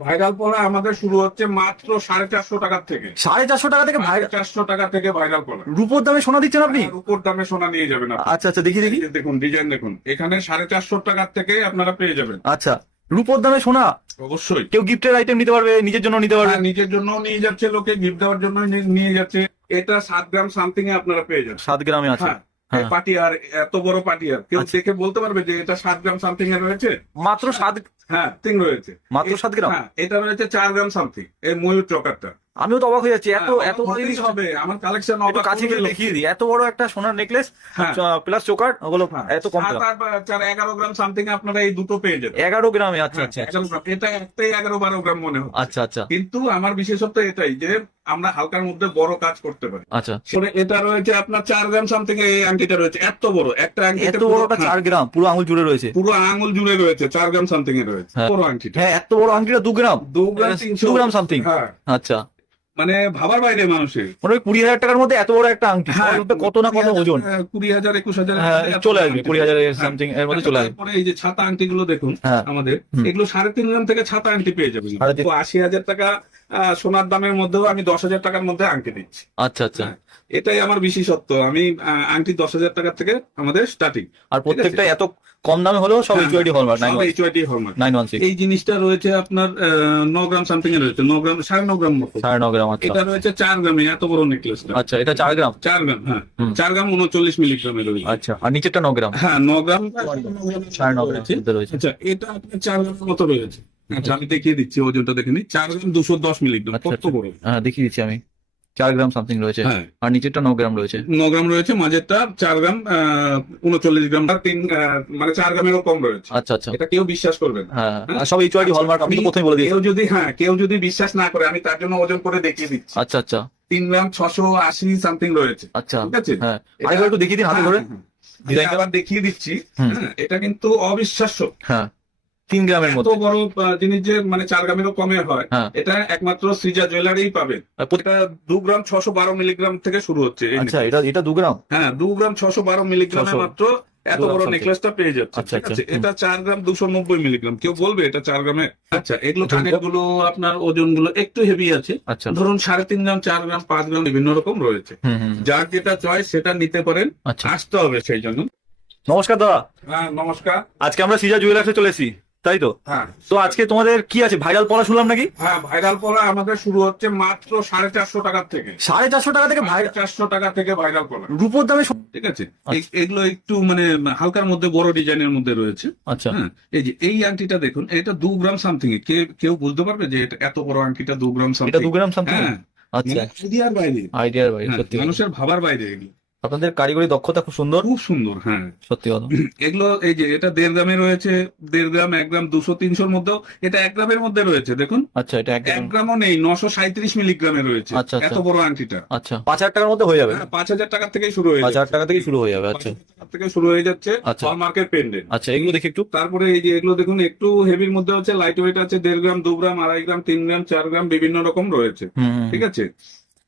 Viral পলা আমাদের শুরু হচ্ছে মাত্র সাড়ে চারশো টাকার থেকে। সাড়ে চারশো টাকা থেকে চারশো টাকা থেকে ভাইরাল পলা রূপোর দামে সোনা দিচ্ছেন আপনি? আর উপর দামে সোনা নিয়ে যাবেন আচ্ছা আচ্ছা দেখি দেখি। দেখুন ডিজাইন দেখুন। এখানে সাড়ে চারশো টাকার থেকে আপনারা পেয়ে যাবেন। আচ্ছা রূপোর দামে সোনা? অবশ্যই। কেউ গিফটের আইটেম নিতে পারবে নিজের জন্য নিতে পারবে? আর নিজের জন্য নিয়ে যাচ্ছে লোকে গিফট দেওয়ার জন্য নিয়ে যাচ্ছে। এটা সাত গ্রাম সামথিং এ আপনারা পেয়ে যাবেন। সাত গ্রামে আছে। হ্যাঁ হ্যাঁ। পাটিয়ার এত বড় পাটিয়ার। কেউ আচ্ছা। দেখে বলতে পারবে যে এটা সাত গ্রাম সামথিং এ রয়েছে? মাত্র সাত হ্যাঁ তিন রয়েছে। মাত্র সাত গ্রাম? হ্যাঁ এটা রয়েছে চার গ্রাম সামথিং এই ময়ূর চকারটা। আমিও তো অবাক হয়ে যাচ্ছি এত হ্যাঁ, এত অবাক হবে আমার কালেকশন একটু কাছে গিয়ে দেখিয়ে দিই এত বড় একটা সোনার নেকলেস হ্যাঁ। প্লাস চোকার ওগুলো এত কম চার এগারো গ্রাম সামথিং আপনারা এই দুটো পেয়ে যাবেন। এগারো গ্রামে আচ্ছা হ্যাঁ, আচ্ছা। এটা একটাই এগারো বারো গ্রাম মনে হচ্ছে। আচ্ছা আচ্ছা। কিন্তু আমার বিশেষত্ব এটাই যে আমরা হালকার মধ্যে বড় কাজ করতে পারি। আচ্ছা। এটা রয়েছে আপনার চার গ্রাম সামথিং এই আংটিটা রয়েছে এত বড় একটা এত বড়টা চার গ্রাম পুরো আঙুল জুড়ে রয়েছে। হ্যাঁ, পুরো আঙুল জুড়ে রয়েছে চার গ্রাম সামথিং এ রয়েছে। হ্যাঁ। বড় আংটিটা। হ্যাঁ এত বড় আংটিটা দু গ্রাম। দু গ্রাম তিনশো। দু গ্রাম সামথিং হ্যাঁ। আচ্ছা। মানে ভাবার বাইরে মানুষের। মানে কুড়ি হাজার টাকার মধ্যে এত বড় একটা আংটি। কত না কত ওজন? কুড়ি হাজার একুশ হাজার চলে আসবে কুড়ি হাজার। সামথিং এর মধ্যে চলে আসবে। তারপরে এই যে ছাতা আংটি গুলো দেখুন আমাদের এগুলো সাড়ে তিন গ্রাম থেকে ছাতা আংটি পেয়ে যাবেন। তো আশি হাজার টাকা সোনার দামের মধ্যেও আমি দশ হাজার টাকার মধ্যে আংটি দিচ্ছি। আচ্ছা আচ্ছা। এটাই আমার বিশেষত্ব। আমি আংটি দশ হাজার টাকার থেকে আমাদের স্টার্টিং আর প্রত্যেকটা এত কম দামে হলেও সব HUID hallmark nine HUID hallmark nine one six এই জিনিসটা রয়েছে আপনার ন গ্রাম সামথিং এ রয়েছে ন গ্রাম সাড়ে ন গ্রাম মতো। সাড়ে ন গ্রাম আচ্ছা। এটা রয়েছে চার গ্রামে এত বড় নেকলেসটা আচ্ছা এটা চার গ্রাম? চার গ্রাম হ্যাঁ। চার গ্রাম উনচল্লিশ মিলিগ্রামের রয়েছে। আচ্ছা আর নিচেরটা ন গ্রাম? হ্যাঁ ন গ্রাম। সাড়ে ন গ্রাম রয়েছে। আচ্ছা এটা আপনার চার গ্রামের মতো রয়েছে। আচ্ছা আমি দেখিয়ে দিচ্ছি ওজনটা দেখে নিই। চার গ্রাম দুশো দশ মিলিগ্রাম আচ্ছা, কত আচ্ছা। বড়? হ্যাঁ দেখিয়ে দিচ্ছি আমি। চার গ্রাম সামথিং রয়েছে। হ্যাঁ। আর নিচেরটা ন গ্রাম রয়েছে। ন গ্রাম রয়েছে মাঝেরটা চার গ্রাম উনচল্লিশ গ্রাম তিন মানে চার গ্রামেরও কম রয়েছে। আচ্ছা আচ্ছা। এটা কেউ বিশ্বাস করবে না। হ্যাঁ হ্যাঁ। আর সব এইচওআইডি হলমার্ক তো প্রথমে বলে দিয়েছেন। কেউ যদি হ্যাঁ কেউ যদি বিশ্বাস না করে আমি তার জন্য ওজন করে দেখিয়ে দিচ্ছি। আচ্ছা আচ্ছা। তিন গ্রাম ছশো আশি সামথিং রয়েছে। আচ্ছা। ঠিক আছে? হ্যাঁ। একটু দেখিয়ে দিন হাতে ধরে। হ্যাঁ, হ্যাঁ। এটা আবার দেখিয়ে দিচ্ছি। হ্যাঁ, এটা কিন্তু অবিশ্বাস্য। হ্যাঁ। তিন গ্রামের মতো বড় জিনিস যে মানে চার গ্রামেরও কমে হয় হ্যাঁ। এটা একমাত্র সৃজা জুয়েলারিই পাবেন এটা দু গ্রাম ছশো বারো মিলিগ্রাম থেকে শুরু হচ্ছে আচ্ছা এটা এটা দু গ্রাম? হ্যাঁ দু গ্রাম ছশো বারো মিলিগ্রামে 600 মাত্র এত বড়। নেকলেসটা পেয়ে যাচ্ছে আচ্ছা, ঠিক আচ্ছা, আছে? এটা চার গ্রাম দুশো নব্বই মিলিগ্রাম। কেউ বলবে এটা চার গ্রামে? আচ্ছা এগুলো? কানেরগুলো আপনার ওজনগুলো একটু হেভি আছে। আচ্ছা। ধরুন সাড়ে তিন গ্রাম চার গ্রাম পাঁচ গ্রাম বিভিন্ন রকম রয়েছে। যার যেটা চয়েস সেটা নিতে পারেন। আচ্ছা। আসতে হবে সেই জন্য। নমস্কার দাদা। হ্যাঁ নমস্কার। আজকে আমরা সিজা জুয়েলার্সে চলে এসেছি। তাই তো? হ্যাঁ। তো আজকে তোমাদের কি আছে? ভাইরাল পড়া শুনলাম নাকি? হ্যাঁ ভাইরাল পড়া আমাদের শুরু হচ্ছে মাত্র সাড়ে চারশো টাকার থেকে। সাড়ে চারশো টাকা থেকে চারশো টাকা থেকে ভাইরাল পড়া। রূপোর দামে ঠিক আছে? আচ্ছা। এগুলো একটু মানে হালকার মধ্যে বড় ডিজাইনের মধ্যে রয়েছে। আচ্ছা। হ্যাঁ এই যে এই আংটিটা দেখুন এটা দু গ্রাম সামথিং কে কেউ বুঝতে পারবে যে এটা এত বড় আংটিটা দু গ্রাম এটা সামথিং দু গ্রাম সামথিং হ্যাঁ। আচ্ছা। আইডিয়ার বাইরে। আইডিয়ার ভাই হ্যাঁ। মানুষের ভাবার বাইরে এগুলো। আপনাদের কারিগরি দক্ষতা খুব সুন্দর? খুব সুন্দর হ্যাঁ। সত্যি কথা। এগুলো এই যে এটা দেড় গ্রামে রয়েছে দেড় গ্রাম এক গ্রাম দুশো তিনশোর মধ্যেও এটা এক গ্রামের মধ্যে রয়েছে দেখুন। আচ্ছা এটা এক গ্রামও নেই নশো সাঁত্রিশ মিলিগ্রামে রয়েছে। আচ্ছা, আচ্ছা। এত বড় আংটিটা। আচ্ছা। পাঁচ হাজার টাকার মধ্যে হয়ে যাবে? হ্যাঁ, পাঁচ হাজার টাকা থেকে শুরু হয়ে পাঁচ হাজার টাকা থেকে শুরু হয়ে যাবে আচ্ছা। থেকে শুরু হয়ে যাচ্ছে আচ্ছা। হলমার্কের পেন্ডেন্ট আচ্ছা এগুলো দেখি একটু। তারপরে এই যে এগুলো দেখুন একটু হেভির মধ্যে হচ্ছে লাইট ওয়েট আছে দেড় গ্রাম দু গ্রাম আড়াই গ্রাম তিন গ্রাম চার গ্রাম বিভিন্ন রকম রয়েছে। ঠিক আছে?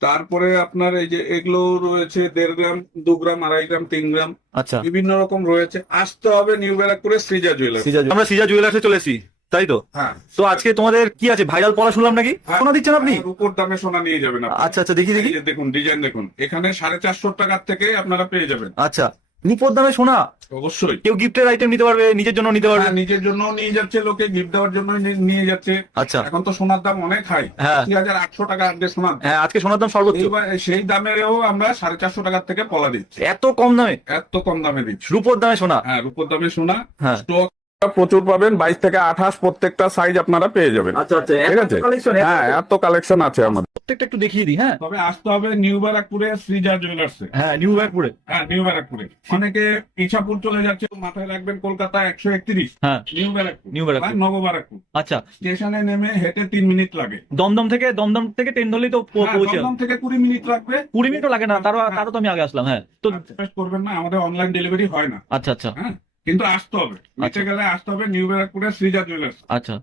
তারপরে আপনার এই যে এগুলো রয়েছে দেড় গ্রাম দু গ্রাম আড়াই গ্রাম তিন গ্রাম আচ্ছা। বিভিন্ন রকম রয়েছে। আসতে হবে নিউ ব্যারাকপুরে সিজা জুয়েলার্স আমরা সিজা জুয়েলার্সে চলে এসেছি তাই তো? হ্যাঁ। তো আজকে তোমাদের কি আছে? ভাইরাল পড়া শুনলাম নাকি? হ্যাঁ। সোনা দিচ্ছেন আপনি? আর উপর দামে সোনা নিয়ে যাবেন আচ্ছা আচ্ছা দেখি দেখি। দেখুন ডিজাইন দেখুন। এখানে সাড়ে চারশো টাকার থেকে আপনারা পেয়ে যাবেন। আচ্ছা। রূপোর দামে সোনা। অবশ্যই। কেউ গিফটের আইটেম নিতে পারবে নিজের জন্য নিতে পারবে। হ্যাঁ, নিজের জন্য নিয়ে যাচ্ছে লোকে গিফট দেওয়ার জন্য নিয়ে যাচ্ছে। আচ্ছা। এখন তো সোনার দাম অনেক হাই হ্যাঁ। দুই হাজার আটশো টাকা আজকে সোনার। হ্যাঁ আজকে সোনার দাম সর্বোচ্চ। সেই দামেও আমরা সাড়ে চারশো টাকার থেকে পলা দিচ্ছি। এত কম দামে? এত কম দামে দিচ্ছি। রূপোর দামে সোনা। হ্যাঁ রূপোর দামে সোনা। হ্যাঁ। স্টক প্রচুর পাবেন। বাইশ থেকে আঠাশ প্রত্যেকটা সাইজ আপনারা পেয়ে যাবেন। আচ্ছা আচ্ছা। ঠিক আছে? কালেকশন হ্যাঁ এত কালেকশন আছে আমাদের। প্রত্যেকটা একটু দেখিয়ে দিই হ্যাঁ? তবে আসতে হবে নিউ ব্যারাকপুরে শ্রীজা জুয়েলার্সে। হ্যাঁ নিউ ব্যাগপুরে হ্যাঁ নিউ ব্যারাকপুরে। অনেকে ইছাপুর চলে যাচ্ছে মাথায় রাখবেন কলকাতা একশো একত্রিশ। হ্যাঁ নিউ ব্যারাকপুর। নিউ ব্যারাকপুর। বা নববারাকপুর আচ্ছা। স্টেশনে নেমে হেঁটে তিন মিনিট লাগে। দমদম থেকে দমদম থেকে ট্রেন ধরলেই তো হ্যাঁ, পৌঁছে দমদম থেকে কুড়ি মিনিট লাগবে। কুড়ি মিনিটও লাগে না তারও তারও তো আমি আগে আসলাম হ্যাঁ। তো করবেন না আমাদের অনলাইন ডেলিভারি হয় না। আচ্ছা আচ্ছা। হ্যাঁ। কিন্তু আসতে হবে। নিচে গেলে আসতে হবে নিউ ব্যারাকপুরে শ্রীজা জুয়েলার্স আচ্ছা।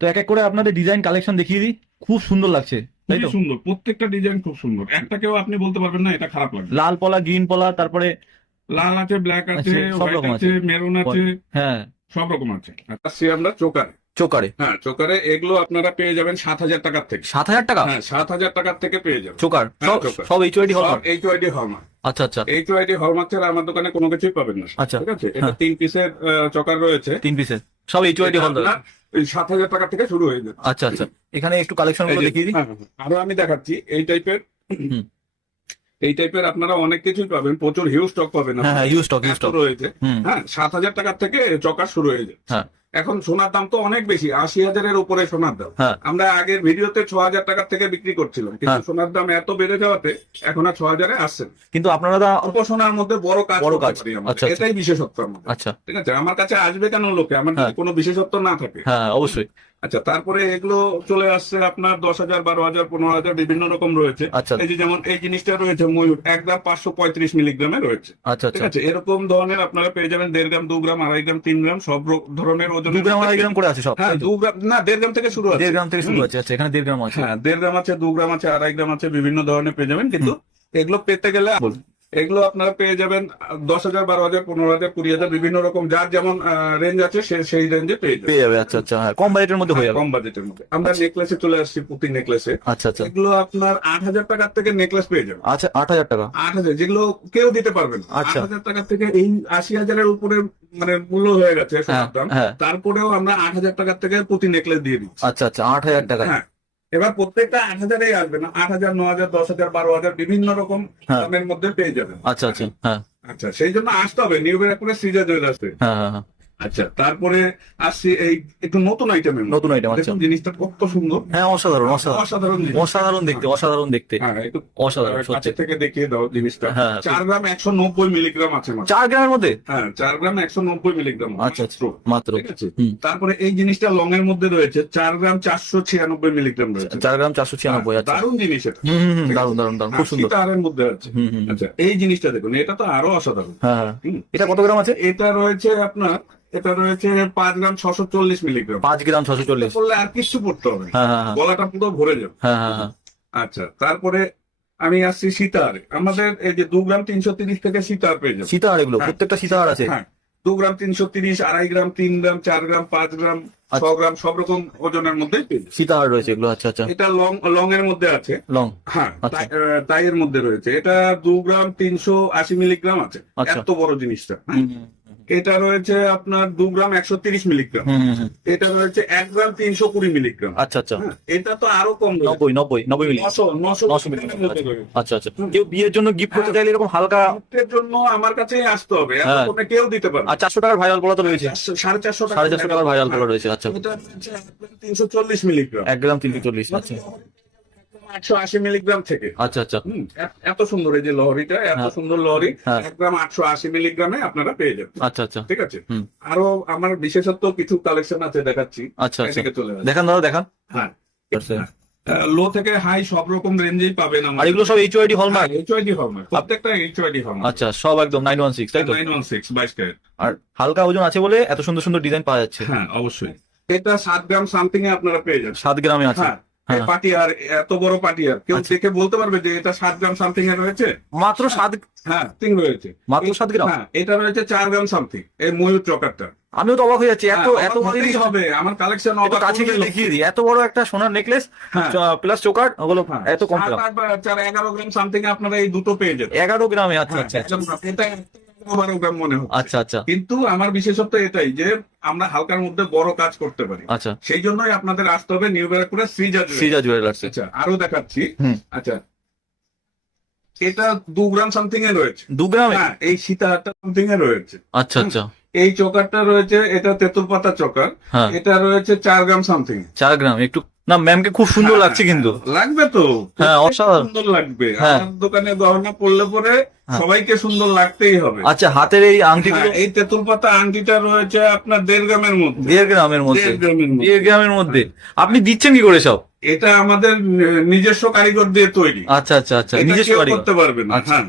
তো এক এক করে আপনাদের ডিজাইন কালেকশন দেখিয়ে দিই। খুব সুন্দর লাগছে খুবই সুন্দর। প্রত্যেকটা ডিজাইন খুব সুন্দর। একটা কেউ আপনি বলতে পারবেন না এটা খারাপ লাগবে। লাল পলা গ্রিন পলা তারপরে লাল আছে ব্ল্যাক আছে হোয়াইট রকম আছে মেরুন আছে হ্যাঁ। সব রকম আছে। আসছি আমরা চোকারে। চোকারে? হ্যাঁ চোকারে এগুলো আপনারা পেয়ে যাবেন সাত হাজার টাকার থেকে। সাত হাজার টাকা? হ্যাঁ সাত হাজার টাকার থেকে পেয়ে যাবেন। চোকার? হ্যাঁ, সব এইচ ওয়াইডি হল এইচ ওয়াইডি হলমার্ক আচ্ছা আচ্ছা। এইচ ওয়াইডি হলমার্ক ছাড়া আমার দোকানে কোনো কিছুই পাবেন না। আচ্ছা। ঠিক আছে? এটা হ্যাঁ। তিন পিসের চকার রয়েছে। তিন পিসের। সব এইচ ডি আপনার সাত হাজার টাকা থেকে শুরু হয়ে যাবে। আচ্ছা আচ্ছা। এখানে একটু কালেকশনগুলো দেখিয়ে দিই। হ্যাঁ, হ্যাঁ। আরও আমি দেখাচ্ছি এই টাইপের। এই টাইপের আপনারা অনেক কিছুই পাবেন। প্রচুর হিউজ স্টক পাবেন হ্যাঁ হ্যাঁ স্টক ইউ স্টক রয়েছে। হ্যাঁ সাত হাজার টাকার থেকে চকার শুরু হয়ে যায়। হ্যাঁ। এখন সোনার দাম তো অনেক বেশি আশি হাজারের উপরে সোনার দাম। আমরা আগের ভিডিওতে ছ হাজার টাকার থেকে বিক্রি করছিলাম কিন্তু। সোনার দাম এত বেড়ে যাওয়াতে এখন আর ছ হাজারে আসছে কিন্তু আপনারা অল্প সোনার মধ্যে বড় কাজ বড় কাজ। আচ্ছা, আচ্ছা। এটাই বিশেষত্ব আমাদের আচ্ছা। ঠিক আছে? আমার কাছে আসবে কেন লোকে? আমার। কোনো বিশেষত্ব না থাকে। হ্যাঁ অবশ্যই। আচ্ছা তারপরে এগুলো চলে আসছে আপনার দশ হাজার বারো হাজার পনেরো হাজার বিভিন্ন রকম রয়েছে। আচ্ছা। এই যে যেমন এই জিনিসটা রয়েছে ময়ূর এক গ্রাম পাঁচশো পঁয়ত্রিশ মিলিগ্রামে রয়েছে। আচ্ছা ঠিক আচ্ছা আছে? এরকম ধরনের আপনারা পেয়ে যাবেন দেড় গ্রাম দু গ্রাম আড়াই গ্রাম তিন গ্রাম সব ধরনের ওজন দু গ্রাম আড়াই গ্রাম করে আছে সব হ্যাঁ দু গ্রাম না দেড় গ্রাম থেকে শুরু আছে। দেড় গ্রাম থেকে শুরু আছে আচ্ছা এখানে দেড় গ্রাম আছে। হ্যাঁ দেড় গ্রাম আছে দু গ্রাম আছে আড়াই গ্রাম আছে বিভিন্ন ধরনের পেয়ে যাবেন। কিন্তু এগুলো পেতে গেলে এগুলো আপনারা পেয়ে যাবেন দশ হাজার বারো হাজার পনেরো হাজার কুড়ি হাজার বিভিন্ন রকম যার যেমন রেঞ্জ আছে সেই রেঞ্জে পেয়ে যাবেন। পেয়ে যাবে আচ্ছা আচ্ছা হ্যাঁ কম বাজেটের মধ্যে হয়ে যাবে। কম বাজেটের মধ্যে। আমরা নেকলেসে চলে আসছি পুঁতি নেকলেসে আচ্ছা আচ্ছা। এগুলো আপনার আট হাজার টাকার থেকে নেকলেস পেয়ে যাবেন। আচ্ছা আট হাজার টাকা। আট হাজার যেগুলো কেউ দিতে পারবেন না। আট আচ্ছা। হাজার টাকার থেকে এই আশি হাজারের উপরে মানে মূল্য হয়ে গেছে হ্যাঁ দাম। হ্যাঁ। তারপরেও আমরা আট হাজার টাকার থেকে প্রতি নেকলেস দিয়ে দিচ্ছি। আচ্ছা আচ্ছা আট হাজার টাকা হ্যাঁ এবার প্রত্যেকটা আট হাজারেই আসবে না? আট হাজার ন হাজার দশ হাজার বারো হাজার বিভিন্ন রকম হ্যাঁ। দামের মধ্যে পেয়ে যাবেন। আচ্ছা আচ্ছা হ্যাঁ। আচ্ছা সেই জন্য আসতে হবে। নিউ ব্যারাকপুরে সৃজা জুয়েলার্সে হ্যাঁ হ্যাঁ। আচ্ছা তারপরে আসছি এই একটু নতুন আইটেমের নতুন আইটেম আচ্ছা। জিনিসটা কত সুন্দর। হ্যাঁ অসাধারণ অসাধারণ। অসাধারণ দেখতে অসাধারণ দেখতে। হ্যাঁ অসাধারণ সত্যি। কাছে থেকে দেখিয়ে দাও জিনিসটা। হ্যাঁ চার গ্রাম একশো নব্বই মিলিগ্রাম আছে চার গ্রামের মধ্যে? হ্যাঁ চার গ্রাম একশো নব্বই মিলিগ্রাম। আচ্ছা আচ্ছা মাত্র। তারপরে এই জিনিসটা লং এর মধ্যে রয়েছে চার গ্রাম চারশো ছিয়ানব্বই মিলিগ্রাম রয়েছে। চার গ্রাম চারশো ছিয়ানব্বই আচ্ছা। দারুণ জিনিস এটা। দারুণ দারুণ দারুণ খুব সুন্দর। সীতাহারের মধ্যে আছে। আচ্ছা এই জিনিসটা দেখুন এটা তো আরও অসাধারণ। হ্যাঁ হ্যাঁ। এটা কত গ্রাম আছে? এটা রয়েছে আপনার এটা রয়েছে পাঁচ গ্রাম ছশো চল্লিশ মিলিগ্রাম। পাঁচ গ্রাম ছশো চল্লিশ। করলে আর কিছু পড়তে হবে হ্যাঁ হ্যাঁ হ্যাঁ। গলাটা পুরো ভরে যাবে। আচ্ছা তারপরে আমি আসছি সীতাহারে। আমাদের এই যে দু গ্রাম তিনশো তিরিশ থেকে সীতাহার পেয়ে যাবে। সীতাহার এগুলো। প্রত্যেকটা সীতাহার আছে? হ্যাঁ। দু গ্রাম তিনশো তিরিশ আড়াই গ্রাম তিন গ্রাম চার গ্রাম পাঁচ গ্রাম ছ আচ্ছা। গ্রাম সব রকম ওজনের মধ্যে সীতাহার রয়েছে এগুলো আচ্ছা আচ্ছা। এটা লং লং এর মধ্যে আছে। লং? হ্যাঁ আচ্ছা। তাই- তাইয়ের মধ্যে রয়েছে। এটা দু গ্রাম তিনশো আশি মিলিগ্রাম আছে। আচ্ছা। এত বড় জিনিসটা। এটা রয়েছে আপনার দু গ্রাম একশো তিরিশ মিলিগ্রাম। এটা রয়েছে এক গ্রাম তিনশো কুড়ি মিলিগ্রাম। আচ্ছা আচ্ছা। হ্যাঁ, এটা তো আরও কম নব্বই নব্বই নব্বই মিলি নশো নশো নশো মিলি আচ্ছা আচ্ছা। কেউ বিয়ের জন্য গিফট করতে চাইলে এরকম হালকা গিফটের জন্য আমার কাছে আসতে হবে। হ্যাঁ। কেউ দিতে পারবে না। আর চারশো টাকার ভাইরাল পোলা তো রয়েছে। সাড়ে চারশো সাড়ে চারশো টাকার ভাইরাল পোলা রয়েছে আচ্ছা। এটা তিনশো চল্লিশ মিলিগ্রাম। এক গ্রাম তিনশো চল্লিশ আচ্ছা। আটশো আশি মিলিগ্রাম থেকে। আচ্ছা আচ্ছা। এত- সুন্দর এই যে লহরিটা এত হ্যাঁ। সুন্দর লহরি হ্যাঁ। এক গ্রাম আটশো আশি মিলিগ্রামে আপনারা পেয়ে যাবেন। আচ্ছা আচ্ছা। ঠিক আছে? আরও আমার বিশেষত্ব কিছু কালেকশন আছে দেখাচ্ছি। আচ্ছা আচ্ছা। চলে দেখান দাদা দেখান। হ্যাঁ। আচ্ছা। লো থেকে হাই সব রকম রেঞ্জেই পাবেন আর এগুলো সব H YD hallmark HYD hallmark প্রত্যেকটা এইচওয়াইডি হলমার্ক আচ্ছা সব একদম নাইন ওয়ান সিক্স তাই তো? নাইন ওয়ান সিক্স বাইশ ক্যারেট। আর হালকা ওজন আছে বলে এত সুন্দর সুন্দর ডিজাইন পাওয়া যাচ্ছে। হ্যাঁ অবশ্যই। এটা সাত গ্রাম সামথিং এ আপনারা পেয়ে যাবেন। সাত গ্রামে আছে। হ্যাঁ হ্যাঁ। পাটিয়ার এত বড় পাটিয়ার কেউ আচ্ছা। দেখে বলতে পারবে যে এটা সাত গ্রাম সামথিং এ রয়েছে মাত্র সাত হ্যাঁ তিন রয়েছে। মাত্র সাত গ্রাম? হ্যাঁ এটা রয়েছে চার গ্রাম সামথিং এই ময়ূর চকারটা আমিও তো অবাক হয়ে যাচ্ছি এত হ্যাঁ, এত জিনিস হবে আমার কালেকশন একটু কাছে গিয়ে দেখিয়ে দিই এত বড় একটা সোনার নেকলেস হ্যাঁ। প্লাস চোকার ওগুলো এত কম এগারো গ্রাম সামথিং আপনারা এই দুটো পেয়ে যাবেন। এগারো গ্রামে আচ্ছা হ্যাঁ, আচ্ছা আচ্ছা। এটা বারো গ্রাম মনে হচ্ছে। আচ্ছা আচ্ছা। কিন্তু আমার বিশেষত্ব এটাই যে আমরা হালকার মধ্যে বড় কাজ করতে পারি। আচ্ছা। সেই জন্যই আপনাদের আসতে হবে নিউ ব্যারাকপুরের শ্রীজা শ্রীজা সিজা জুয়েলার্স আচ্ছা আরও দেখাচ্ছি। আচ্ছা। এটা দু গ্রাম সামথিং এ রয়েছে। দু গ্রাম? হ্যাঁ এই সীতাহারটা সামথিং এ রয়েছে। আচ্ছা আচ্ছা। এই চকারটা রয়েছে এটা তেঁতুল পাতা চকার। হ্যাঁ। এটা রয়েছে চার গ্রাম সামথিং চার গ্রাম একটু না ম্যামকে খুব সুন্দর লাগছে কিন্তু। লাগবে তো। হ্যাঁ, অসাধারণ। সুন্দর লাগবে। হ্যাঁ। আমার দোকানে গহনা পড়লে পরে হ্যাঁ। সবাইকে সুন্দর লাগতেই হবে। আচ্ছা হাতের এই হ্যাঁ, এই তেঁতুল পাতা আংটিটা রয়েছে আপনার দেড় গ্রামের মধ্যে। দেড় গ্রামের মধ্যে। দেড় গ্রামের মধ্যে। আপনি দিচ্ছেন কি করে সব? এটা আমাদের নিজস্ব কারিগর দিয়ে তৈরি। আচ্ছা আচ্ছা আচ্ছা নিজস্ব করতে পারবেন আচ্ছা। হ্যাঁ।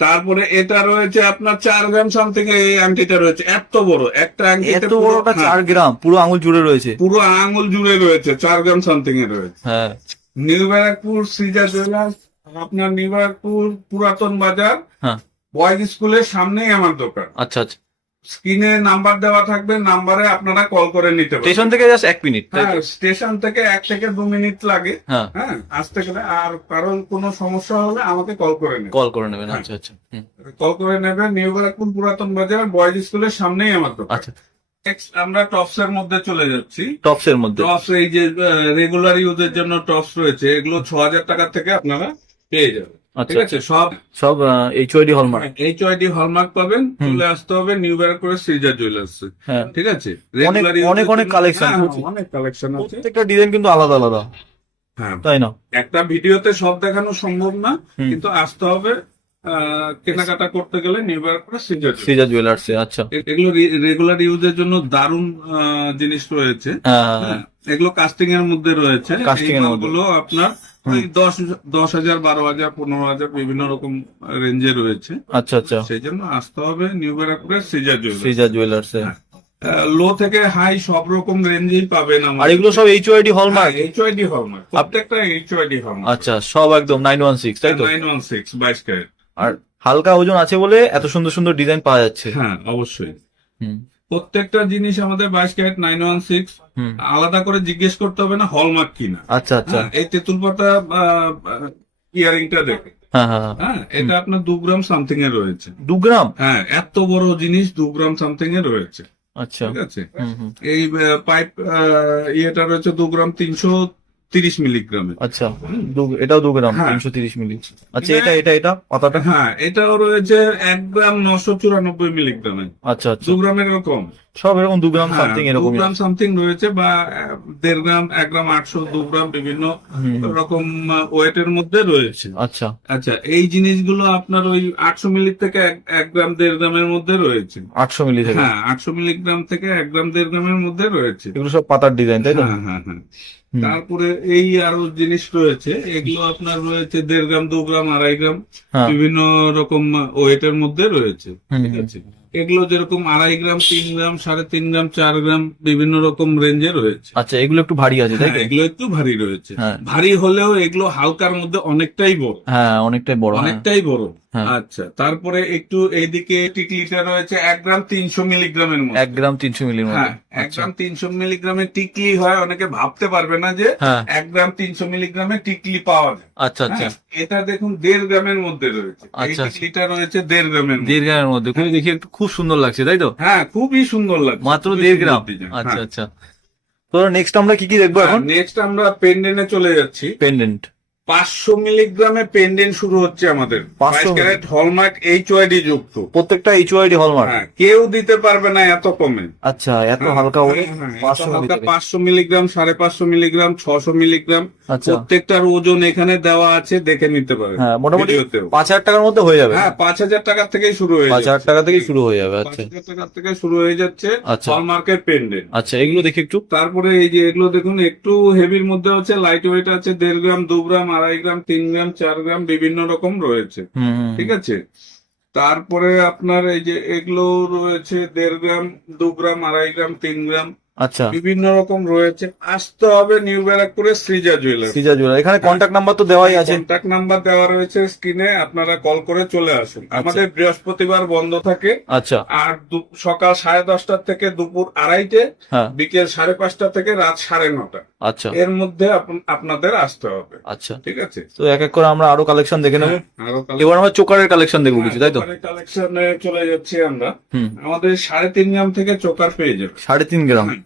তারপরে এটা রয়েছে আপনার চার গ্রাম সামথিং এই আংটিটা রয়েছে। এত বড় একটা আংটিতে এত বড়টা হ্যাঁ, চার গ্রাম পুরো আঙুল জুড়ে রয়েছে। পুরো আঙুল জুড়ে রয়েছে চার গ্রাম সামথিং এ রয়েছে। হ্যাঁ। নিউ ব্যারাকপুর সিজা জুয়েলার্স আপনার নিউ ব্যারাকপুর পুরাতন বাজার হ্যাঁ। বয়েজ স্কুলের সামনেই আমার দোকান। আচ্ছা আচ্ছা। স্ক্রিনে নাম্বার দেওয়া থাকবে নাম্বারে আপনারা কল করে নিতে পারবেন। স্টেশন থেকে জাস্ট এক মিনিট হ্যাঁ স্টেশন থেকে এক থেকে দু মিনিট লাগে। হ্যাঁ। হ্যাঁ আসতে গেলে আর কারণ কোনো সমস্যা হলে আমাকে কল করে নেবে কল করে নেবেন হ্যাঁ। আচ্ছা আচ্ছা কল করে নেবে নিউ ব্যারাকপুর পুরাতন বাজার বয়েজ স্কুলের সামনেই আমার দোকান। আচ্ছা। আমরা টপস এর মধ্যে চলে যাচ্ছি। টপস এর মধ্যে। টপস এই যে রেগুলার ইউজের জন্য টপস রয়েছে এগুলো ছ হাজার টাকা থেকে আপনারা পেয়ে যাবেন। ঠিক আছে সব সব HUID hallmark H YD hallmark পাবেন। চলে আসতে হবে নিউ শ্রীজার জুয়েলার্স হ্যাঁ। ঠিক আছে? অনেক- অনেক এর অনেক collection হ্যাঁ, অনেক কালেকশন আছে। প্রত্যেকটা ডিজাইন কিন্তু আলাদা আলাদা। হ্যাঁ। তাই না? একটা ভিডিওতে সব দেখানো সম্ভব না কিন্তু আসতে হবে কেনাকাটা করতে গেলে নিউ ব্যারাকপুরের শ্রীজার সিজা জুয়েলার্স আচ্ছা। এগুলো রেগুলার ইউজের জন্য দারুণ জিনিস রয়েছে। হ্যাঁ হ্যাঁ, হ্যাঁ, এগুলো কাস্টিং এর মধ্যে রয়েছে। এই এর। আপনার ওই দশ দশ হাজার বারো হাজার পনেরো হাজার বিভিন্ন রকম রেঞ্জে রয়েছে। আচ্ছা আচ্ছা। সেই জন্য আসতে হবে নিউ ব্যারাকপুরের সিজার জুয়েলার্স সিজা জুয়েলার্স লো থেকে হাই সব রকম রেঞ্জেই পাবেন আর এগুলো সব H HUID hallmark HUID hallmark প্রত্যেকটা এইচ ওয়াইডি হলমার্ক আচ্ছা সব একদম নাইন ওয়ান সিক্স তাই তো? নাইন ওয়ান সিক্স বাইশ ক্যারেট। আর হালকা ওজন আছে বলে এত সুন্দর সুন্দর ডিজাইন পাওয়া যাচ্ছে। হ্যাঁ অবশ্যই। হুম। প্রত্যেকটা জিনিস আমাদের বাইশ ক্যারেট নাইন ওয়ান সিক্স আলাদা করে জিজ্ঞেস করতে হবে না হলমার্ক কিনা। আচ্ছা আচ্ছা। হ্যাঁ, এই তেঁতুল পাতা ইয়ারিংটা দেখে। হ্যাঁ হ্যাঁ হ্যাঁ। এটা আপনার দু গ্রাম সামথিং এ রয়েছে। দু গ্রাম? হ্যাঁ এত বড় জিনিস দু গ্রাম সামথিং এ রয়েছে। আচ্ছা। ঠিক আছে? এই পাইপ ইয়েটা রয়েছে দু গ্রাম তিনশো তিরিশ মিলিগ্রামের আচ্ছা এটাও দু গ্রাম হ্যাঁ। তিনশো তিরিশ মিলি। আচ্ছা এটা এটা এটা পাতাটা হ্যাঁ এটাও রয়েছে এক গ্রাম নশো চুরানব্বই মিলিগ্রামের আচ্ছা আচ্ছা। দু গ্রামের এরকম। সব এরকম দু গ্রাম হ্যাঁ, সামথিং দু গ্রাম সামথিং রয়েছে বা দেড় গ্রাম এক গ্রাম আটশো দু গ্রাম বিভিন্ন। রকম ওয়েটের মধ্যে রয়েছে। আচ্ছা। আচ্ছা এই জিনিসগুলো আপনার ওই আটশো মিলি থেকে এক- গ্রাম দেড় গ্রামের মধ্যে রয়েছে। আটশো মিলি থেকে? হ্যাঁ আটশো মিলিগ্রাম থেকে এক গ্রাম দেড় গ্রামের মধ্যে রয়েছে। এগুলো সব পাতার ডিজাইন তাই না হ্যাঁ হ্যাঁ হ্যাঁ। তারপরে এই আরও জিনিস রয়েছে এগুলো আপনার রয়েছে দেড় গ্রাম দু গ্রাম আড়াই গ্রাম হ্যাঁ। বিভিন্ন রকম ওয়েটের মধ্যে রয়েছে ঠিক আছে? এগুলো যেরকম আড়াই গ্রাম তিন গ্রাম সাড়ে তিন গ্রাম চার গ্রাম বিভিন্ন রকম রেঞ্জে রয়েছে। আচ্ছা এগুলো একটু ভারী আছে তাই হ্যাঁ, এগুলো একটু ভারী রয়েছে। হ্যাঁ। ভারী হলেও এগুলো হালকার মধ্যে অনেকটাই বড়। হ্যাঁ অনেকটাই বড় অনেকটাই বড়। আচ্ছা তারপরে একটু এইদিকে টিকলিটা রয়েছে এক গ্রাম তিনশো মিলিগ্রামের মধ্যে। এক গ্রাম তিনশো মিলির মধ্যে। হ্যাঁ এক গ্রাম তিনশো মিলিগ্রামের টিকলি হয় অনেকে ভাবতে পারবে না যে হ্যাঁ। এক গ্রাম তিনশো মিলিগ্রামের টিকলি পাওয়া যায়। আচ্ছা আচ্ছা। হ্যাঁ, এটা দেখুন দেড় গ্রামের মধ্যে রয়েছে। আচ্ছা, আচ্ছা। টিকলিটা রয়েছে দেড় গ্রামের দেড় গ্রামের মধ্যে। দেখি একটু খুব সুন্দর লাগছে তাই তো? হ্যাঁ খুবই সুন্দর লাগছে। মাত্র দেড় গ্রাম। আচ্ছা হ্যাঁ। আচ্ছা। তো নেক্সট আমরা কি কি দেখব এখন? নেক্সট আমরা পেন্ডেন্টে চলে যাচ্ছি। পেন্ডেন্ট পাঁচশো মিলিগ্রামে পেন্ডেন্ট শুরু হচ্ছে আমাদের। 500 ক্যারেট হলমার্ক এইচ ওয়াইডি যুক্ত। প্রত্যেকটা এইচওআইডি হলমার্ক হ্যাঁ কেউ দিতে পারবে না এত কমে। আচ্ছা এত হালকা ওজন পাঁচশো মিলি থেকে। পাঁচশো মিলিগ্রাম সাড়ে পাঁচশো মিলিগ্রাম ছশো মিলিগ্রাম আচ্ছা। প্রত্যেকটার ওজন এখানে দেওয়া আছে দেখে নিতে হ্যাঁ মোটামুটি পাঁচ হাজার টাকার মধ্যে হয়ে যাবে। হ্যাঁ পাঁচ হাজার টাকা থেকেই শুরু হয়ে পাঁচ হাজার টাকা থেকেই শুরু হয়ে যাবে পাঁচ আচ্ছা হাজার টাকা থেকে শুরু হয়ে যাচ্ছে আচ্ছা। হলমার্কের পেন্ডেন্ট আচ্ছা এগুলো দেখি একটু। তারপরে এই যে এগুলো দেখুন একটু হেভির মধ্যে হচ্ছে লাইট ওয়েট আছে দেড় গ্রাম দু গ্রাম আড়াই গ্রাম তিন গ্রাম চার গ্রাম বিভিন্ন রকম রয়েছে। ঠিক আছে? তারপরে আপনার এই যে এগুলো রয়েছে দেড় গ্রাম দু গ্রাম আড়াই গ্রাম তিন গ্রাম। আচ্ছা। বিভিন্ন রকম রয়েছে। আসতে হবে নিউ ব্যারাকপুরের শ্রীজা জুয়েলার্স সিজা জুয়েলার এখানে কন্ট্যাক্ট নাম্বার তো দেওয়াই আছে। কন্ট্যাক্ট নাম্বার দেওয়া রয়েছে স্ক্রিনে আপনারা কল করে চলে আসুন। আমাদের বৃহস্পতিবার বন্ধ থাকে। আচ্ছা। আর সকাল সাড়ে দশটার থেকে দুপুর আড়াইটে হ্যাঁ। বিকেল সাড়ে পাঁচটা থেকে রাত সাড়ে নটা। আচ্ছা। এর মধ্যে আপ- আপনাদের আসতে হবে। আচ্ছা। ঠিক আছে? তো এক এক করে আমরা আরও কালেকশন দেখে নেব। আরও এবার আমরা চোকারের কালেকশন দেখব কিছু তাই তো? কালেকশনে চলে যাচ্ছি আমরা। আমাদের সাড়ে তিন গ্রাম থেকে চোকার পেয়ে যাবে সাড়ে তিন গ্রাম।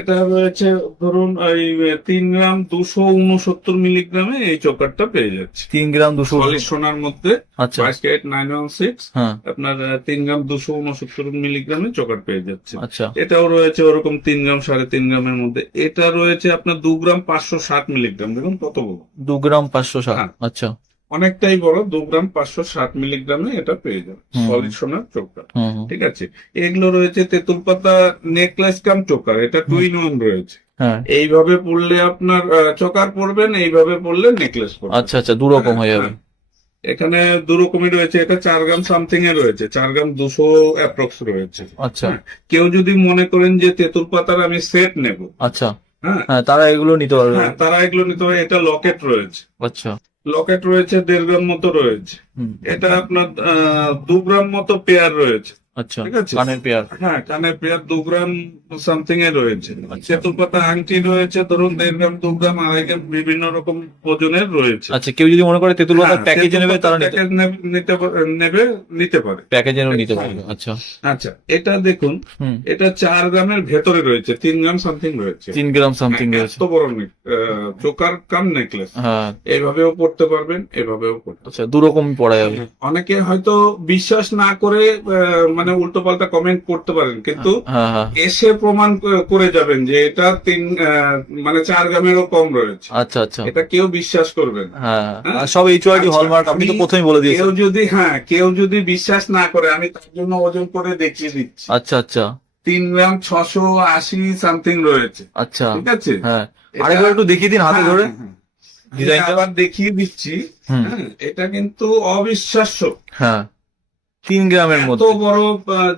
এটা রয়েছে ধরুন এই তিন গ্রাম দুশো উনসত্তর মিলিগ্রামে এই চোকারটা পেয়ে যাচ্ছে। তিন গ্রাম দুশো সলিড সোনার মধ্যে আচ্ছা। ক্যারেট নাইন ওয়ান সিক্স হ্যাঁ। আপনার তিন গ্রাম দুশো উনসত্তর মিলিগ্রামে চোকার পেয়ে যাচ্ছে। আচ্ছা। এটাও রয়েছে ওরকম তিন গ্রাম সাড়ে তিন গ্রামের মধ্যে। এটা রয়েছে আপনার দু গ্রাম পাঁচশো ষাট মিলিগ্রাম দেখুন কত বড়। দু গ্রাম পাঁচশো ষাট হ্যাঁ। আচ্ছা। অনেকটাই বড় দু গ্রাম পাঁচশো ষাট মিলিগ্রামে এটা পেয়ে যাবে। সলিড সোনার চোকার। ঠিক আছে? এগুলো রয়েছে তেঁতুল পাতা নেকলেস কাম চোকার এটা টুইন ওয়ান রয়েছে। হ্যাঁ। এইভাবে পড়লে আপনার চোকার পড়বেন এইভাবে পড়লে নেকলেস পড়বে আচ্ছা আচ্ছা দু রকম হয়ে যাবে। হ্যাঁ। এখানে দু রকমই রয়েছে এটা চার গ্রাম সামথিং এ রয়েছে চার গ্রাম দুশো অ্যাপ্রক্স রয়েছে। আচ্ছা। হ্যাঁ। কেউ যদি মনে করেন যে তেঁতুল পাতার আমি সেট নেব। আচ্ছা। হ্যাঁ। হ্যাঁ তারা এগুলো নিতে পারবে। হ্যাঁ তারা এগুলো নিতে হবে এটা লকেট রয়েছে। আচ্ছা। লকেট রয়েছে দেড় গ্রাম মতো রয়েছে। এটা আপনার আহ, দু গ্রাম মতো পেয়ার রয়েছে। আচ্ছা ঠিক আছে? কানের পেয়ার। হ্যাঁ কানের পেয়ার দু গ্রাম সামথিং এ রয়েছে। আচ্ছা। সেতু পাতা আংটি রয়েছে ধরুন দেড় গ্রাম দু গ্রাম আড়াই গ্রাম বিভিন্ন রকম ওজনের রয়েছে। আচ্ছা কেউ যদি মনে করে তেঁতুল পাতার হ্যাঁ, প্যাকেজে নেবে তারা প্যাকেজ নিতে নেবে নিতে পারে। প্যাকেজে নিতে পারবে আচ্ছা। আচ্ছা এটা দেখুন এটা চার গ্রামের ভেতরে রয়েছে তিন গ্রাম সামথিং রয়েছে। তিন গ্রাম সামথিং হ্যাঁ, রয়েছে। এত বড় চোকার কাম নেকলেস হ্যাঁ। এইভাবেও পড়তে পারবেন এভাবেও পড়তে আচ্ছা দু রকম পড়া যাবে। অনেকে হয়তো বিশ্বাস না করে আহ, মানে উল্টো পাল্টা কমেন্ট করতে পারেন। কিন্তু হ্যাঁ হ্যাঁ এসে প্রমাণ করে যাবেন যে এটা তিন মানে চার গ্রামেরও কম রয়েছে। আচ্ছা আচ্ছা। এটা কেউ বিশ্বাস করবেন হ্যাঁ হ্যাঁ? সব এইচওআইডি আচ্ছা, হলমার্ক আপনি তো প্রথমেই বলে দিয়েছেন। কেউ যদি হ্যাঁ কেউ যদি বিশ্বাস না করে আমি তার জন্য ওজন করে দেখিয়ে দিচ্ছি। আচ্ছা আচ্ছা। তিন গ্রাম ছশো আশি সামথিং রয়েছে। আচ্ছা। ঠিক আছে? হ্যাঁ। এটা- আরেকবার একটু দেখিয়ে দিন হাতে হ্যাঁ, ধরে। হ্যাঁ, হ্যাঁ। ডিজাইনটা? আবার দেখিয়ে দিচ্ছি। হ্যাঁ, এটা কিন্তু অবিশ্বাস্য। হ্যাঁ। তিন গ্রামের মধ্যে। বড়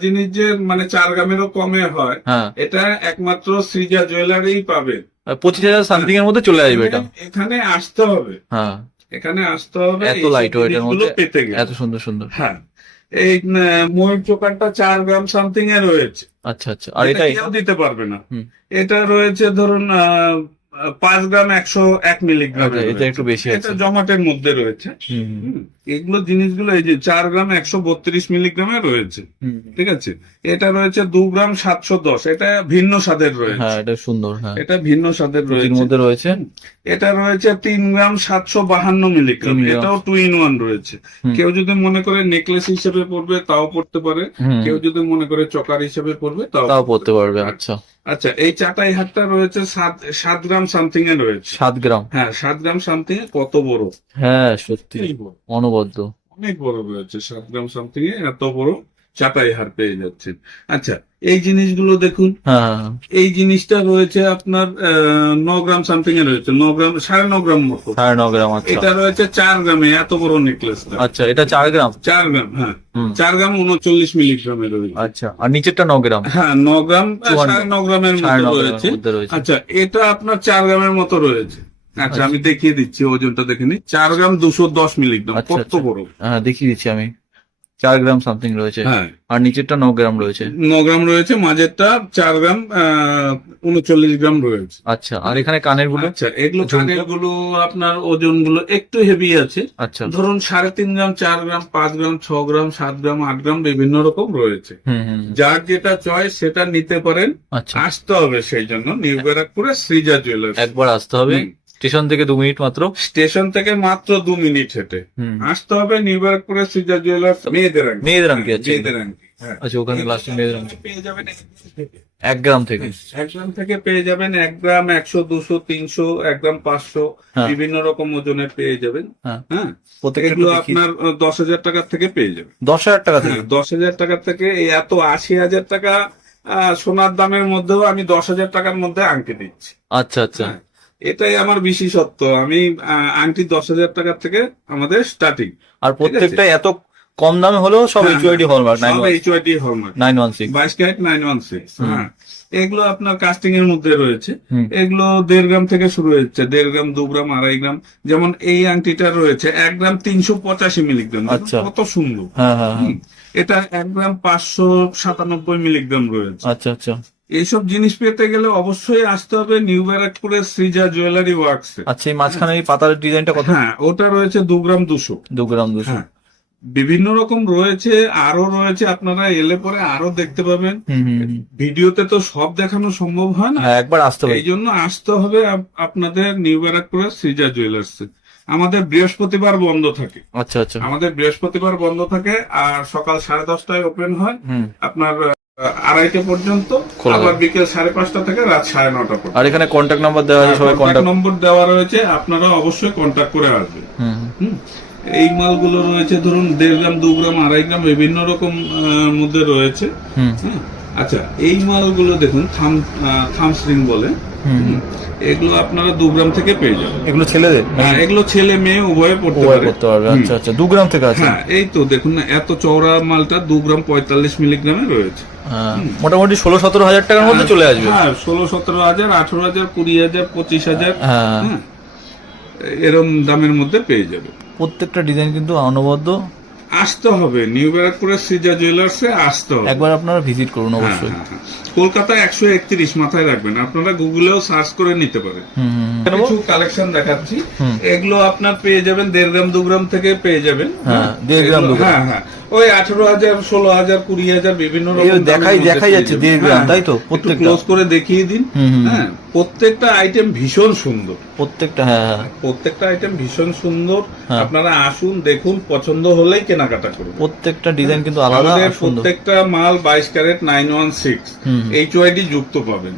জিনিস যে মানে চার গ্রামেরও কমে হয় হ্যাঁ। এটা একমাত্র সৃজা জুয়েলারি পাবে। পঁচিশ হাজার সামথিং এর মধ্যে চলে আসবে এটা। এখানে আসতে হবে। হ্যাঁ। এখানে আসতে হবে এত মধ্যে পেতে গেলে। এত সুন্দর সুন্দর। হ্যাঁ। এই ময়ূর চোকানটা চার গ্রাম সামথিং এ রয়েছে। আচ্ছা আচ্ছা। আর এটা দিতে পারবে না। এটা রয়েছে ধরুন আহ, পাঁচ গ্রাম একশো এক মিলিগ্রাম আচ্ছা, এটা একটু বেশি এটা জমাটের মধ্যে রয়েছে। এগুলো জিনিসগুলো এই যে চার গ্রাম একশো বত্রিশ মিলিগ্রামে রয়েছে। ঠিক আছে? এটা রয়েছে দু গ্রাম সাতশো দশ। এটা ভিন্ন স্বাদের রয়েছে। হ্যাঁ এটা সুন্দর হ্যাঁ। এটা ভিন্ন স্বাদের রয়েছে। মধ্যে রয়েছে। এটা রয়েছে তিন গ্রাম সাতশো বাহান্ন মিলিগ্রাম এটাও টু ইন ওয়ান রয়েছে। কেউ যদি মনে করে নেকলেস হিসেবে পড়বে তাও পড়তে পারে। কেউ যদি মনে করে চকার হিসেবে পড়বে তাও পড়তে পারবে আচ্ছা। আচ্ছা এই চাটাই হাটটা রয়েছে সাত সাত গ্রাম সামথিং এ রয়েছে। সাত গ্রাম। হ্যাঁ সাত গ্রাম সামথিং এ কত বড়? হ্যাঁ সত্যি। অনবদ্য। অনেক বড় রয়েছে সাত গ্রাম সামথিং এ এত বড়। চাটাই হার পেয়ে যাচ্ছেন। আচ্ছা এই জিনিসগুলো দেখুন। হ্যাঁ। এই জিনিসটা রয়েছে আপনার ন গ্রাম সামথিং এ রয়েছে। ন গ্রাম সাড়ে ন গ্রাম মতো। সাড়ে ন গ্রাম আচ্ছা। এটা রয়েছে চার গ্রামে এত বড় নেকলেস আচ্ছা এটা চার গ্রাম? চার গ্রাম হ্যাঁ। চার গ্রাম উনচল্লিশ মিলিগ্রামে রয়েছে। আচ্ছা আর নিচেরটা ন গ্রাম? হ্যাঁ ন গ্রাম সাড়ে ন গ্রামের মতো রয়েছে। আচ্ছা এটা আপনার চার গ্রামের মতো রয়েছে। আচ্ছা আচ্ছা। আমি দেখিয়ে দিচ্ছি ওজনটা দেখে নি চার গ্রাম দুশো দশ মিলিগ্রাম আচ্ছা, কত আচ্ছা। বড়? হ্যাঁ দেখিয়ে দিচ্ছি আমি। চার গ্রাম সামথিং রয়েছে। হ্যাঁ। আর নিচেরটা ন গ্রাম রয়েছে। ন গ্রাম রয়েছে মাঝেরটা চার গ্রাম উনচল্লিশ গ্রাম রয়েছে। আচ্ছা আর এখানে কানেরগুলো? আচ্ছা এগুলো? কানেরগুলো আপনার ওজনগুলো একটু হেভি আছে। আচ্ছা। ধরুন সাড়ে তিন গ্রাম চার গ্রাম পাঁচ গ্রাম ছ গ্রাম সাত গ্রাম আট গ্রাম বিভিন্ন রকম রয়েছে। যার যেটা চয়েস সেটা নিতে পারেন। আচ্ছা। আসতে হবে সেই জন্য। নিউ ব্যারাকপুরে শ্রীজা জুয়েলার্স একবার আসতে হবে। স্টেশন থেকে দু মিনিট মাত্র? স্টেশন থেকে মাত্র দু মিনিট হেঁটে। আসতে হবে নিউ ব্যারাকপুরে শ্রীজা জুয়েলার্স মেয়েদের আংটি। মেয়েদের আংটি আছে মেয়েদের আংটি হ্যাঁ। আচ্ছা ওখানে লাস্টে মেয়েদের আংটি। পেয়ে যাবেন এক গ্রাম থেকে। এক গ্রাম থেকে? পেয়ে যাবেন এক গ্রাম একশো দুশো তিনশো এক গ্রাম পাঁচশো হ্যাঁ। বিভিন্ন রকম ওজনের পেয়ে যাবেন। হ্যাঁ। হ্যাঁ। এগুলো আপনার দশ হাজার টাকার থেকে পেয়ে যাবেন। দশ হাজার টাকা থেকে? হ্যাঁ, দশ হাজার টাকার থেকে এত আশি হাজার টাকা সোনার দামের মধ্যেও আমি দশ হাজার টাকার মধ্যে আংটি দিচ্ছি। আচ্ছা আচ্ছা। হ্যাঁ, এটাই আমার বিশেষত্ব। আমি আংটি দশ হাজার টাকার থেকে আমাদের স্টার্টিং আর প্রত্যেকটা এত কম দামে হলেও সব HUID hallmark nine HUID hallmark nine one six বাইশ ক্যারেট নাইন ওয়ান সিক্স হ্যাঁ। এগুলো আপনার কাস্টিং এর মধ্যে রয়েছে। এগুলো দেড় গ্রাম থেকে শুরু হচ্ছে। দেড় গ্রাম দু গ্রাম আড়াই গ্রাম। যেমন এই আংটিটা রয়েছে এক গ্রাম তিনশো পঁচাশি মিলিগ্রাম আচ্ছা। কত সুন্দর। হ্যাঁ হ্যাঁ হ্যাঁ। এটা এক গ্রাম পাঁচশো সাতানব্বই মিলিগ্রাম রয়েছে। আচ্ছা আচ্ছা। এইসব জিনিস পেতে গেলে অবশ্যই আসতে হবে নিউ ব্যারাকপুরের শ্রীজা জুয়েলারি ওয়ার্কস। আচ্ছা এই মাঝখানে এই পাতার ডিজাইনটা কত? হ্যাঁ ওটা রয়েছে দু গ্রাম দুশো। দু গ্রাম দুশো। হ্যাঁ বিভিন্ন রকম রয়েছে আরও রয়েছে আপনারা এলে পরে আরও দেখতে পাবেন। ভিডিওতে তো সব দেখানো সম্ভব হয় না। হ্যাঁ একবার আসতে হবে। এই জন্য আসতে হবে আপ- আপনাদের নিউ ব্যারাকপুরের শ্রীজা জুয়েলার্স। আমাদের বৃহস্পতিবার বন্ধ থাকে। আচ্ছা আচ্ছা। আমাদের বৃহস্পতিবার বন্ধ থাকে আর সকাল সাড়ে দশটায় ওপেন হয়। আপনার আড়াইটে পর্যন্ত আবার বিকেল সাড়ে পাঁচটা থেকে রাত সাড়ে নটা পর্যন্ত। আর এখানে কন্ট্যাক্ট নাম্বার দেওয়া আছে সবাই কন্ট্যাক্ট নম্বর দেওয়া রয়েছে আপনারা অবশ্যই কন্ট্যাক্ট করে আসবেন। এই মালগুলো রয়েছে ধরুন দেড় গ্রাম দু গ্রাম আড়াই গ্রাম বিভিন্ন রকম মধ্যে রয়েছে। হুম। হ্যাঁ। আচ্ছা এই মালগুলো দেখুন থাম আহ, থাম বলে। এগুলো আপনারা দু গ্রাম থেকে পেয়ে যাবেন। এগুলো ছেলেদের হ্যাঁ এগুলো ছেলে মেয়ে উভয়ে পড়তে পারে। পারবে। আচ্ছা আচ্ছা দু গ্রাম থেকে আছে। হ্যাঁ এই তো দেখুন না এত চওড়া মালটা দু গ্রাম পঁয়তাল্লিশ মিলিগ্রামে রয়েছে। হ্যাঁ, মোটামুটি ষোলো সতেরো হাজার টাকার মধ্যে চলে আসবে। হ্যাঁ ষোলো সতেরো হাজার আঠারো হাজার কুড়ি হাজার পঁচিশ হাজার হ্যাঁ। হ্যাঁ এরম দামের মধ্যে পেয়ে যাবে। প্রত্যেকটা ডিজাইন কিন্তু অনবদ্য। আসতে হবে। নিউ ব্যারাকপুরের সিজা জুয়েলার্সে আসতে হবে। একবার আপনারা ভিজিট করুন হ্যাঁ, অবশ্যই। হ্যাঁ, হ্যাঁ। কলকাতা একশো একত্রিশ মাথায় রাখবেন। আপনারা গুগলেও সার্চ করে নিতে পারেন। কিছু কালেকশন দেখাচ্ছি। এগুলো আপনার পেয়ে যাবেন। দেড় গ্রাম দু গ্রাম থেকে পেয়ে যাবেন। হ্যাঁ, দেড় গ্রাম। হ্যাঁ হ্যাঁ। ওই আঠারো হাজার ষোলো হাজার কুড়ি হাজার বিভিন্ন রকম দেখাই- দেখাই যাচ্ছে হ্যাঁ, তাই তো? ক্লোজ করে দেখিয়ে দিন। হ্যাঁ প্রত্যেকটা আইটেম ভীষণ সুন্দর। প্রত্যেকটা হ্যাঁ হ্যাঁ। প্রত্যেকটা আইটেম ভীষণ সুন্দর। হ্যাঁ। আপনারা আসুন দেখুন পছন্দ হলেই কেনাকাটা করুন। প্রত্যেকটা ডিজাইন কিন্তু আলাদা প্রত্যেকটা মাল বাইশ carat nine one six. HUID যুক্ত পাবেন।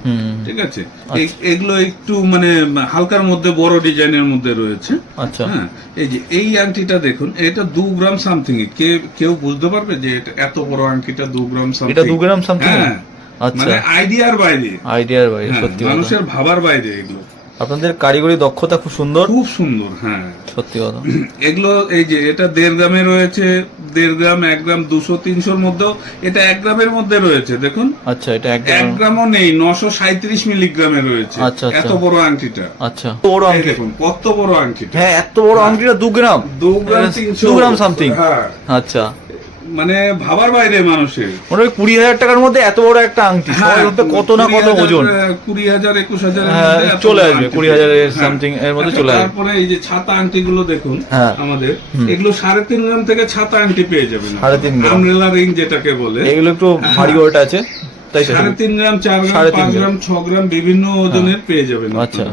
ঠিক আছে? এই- এগুলো একটু মানে হালকার মধ্যে বড় ডিজাইনের মধ্যে রয়েছে। আচ্ছা। হ্যাঁ এই যে এই আংটিটা দেখুন এটা দু গ্রাম সামথিং কে কেউ বুঝতে পারবে যে এটা এত বড় আংটিটা দু গ্রাম সামথিং এটা দু গ্রাম সামথিং হ্যাঁ। আচ্ছা। মানে আইডিয়ার বাইরে। আইডিয়ার বাইরে হ্যাঁ, সত্যি মানুষের ভাবার বাইরে এগুলো। আপনাদের কারিগরি দক্ষতা খুব সুন্দর? খুব সুন্দর হ্যাঁ। সত্যি কথা। এগুলো এই যে এটা দেড় গ্রামে রয়েছে দেড় গ্রাম এক গ্রাম দুশো তিনশোর মধ্যেও এটা এক গ্রামের মধ্যে রয়েছে দেখুন। আচ্ছা এটা এক গ্রামও নেই নশো সাঁত্রিশ মিলিগ্রামে রয়েছে। আচ্ছা, আচ্ছা। এত বড় আংটিটা। আচ্ছা। বড় আংটি। দেখুন কত বড় আংটিটা। হ্যাঁ এত বড় আংটিটা দু গ্রাম। দু গ্রাম তিনশো। দু গ্রাম something। হ্যাঁ। আচ্ছা। মানে ভাবার বাইরে মানুষের। মনে হয় কুড়ি হাজার টাকার মধ্যে এত বড় একটা আংটি। হ্যাঁ, কত না কত ওজন। কুড়ি হাজার একুশ হাজার হ্যাঁ, চলে আসবে, 20,000 এর something এর মধ্যে চলে আসবে। তারপরে এই যে ছাতা আংটি গুলো দেখুন হ্যাঁ। আমাদের এগুলো সাড়ে তিন গ্রাম থেকে ছাতা আংটি পেয়ে যাবেন সাড়ে তিন গ্রাম। আমরেলা রিং যেটাকে বলে। এগুলো একটু ভারী ওয়েট আছে তাই সাড়ে তিন গ্রাম চার গ্রাম সাড়ে তিন পাঁচ গ্রাম। ছ গ্রাম বিভিন্ন ওজনের পেয়ে যাবেন আচ্ছা।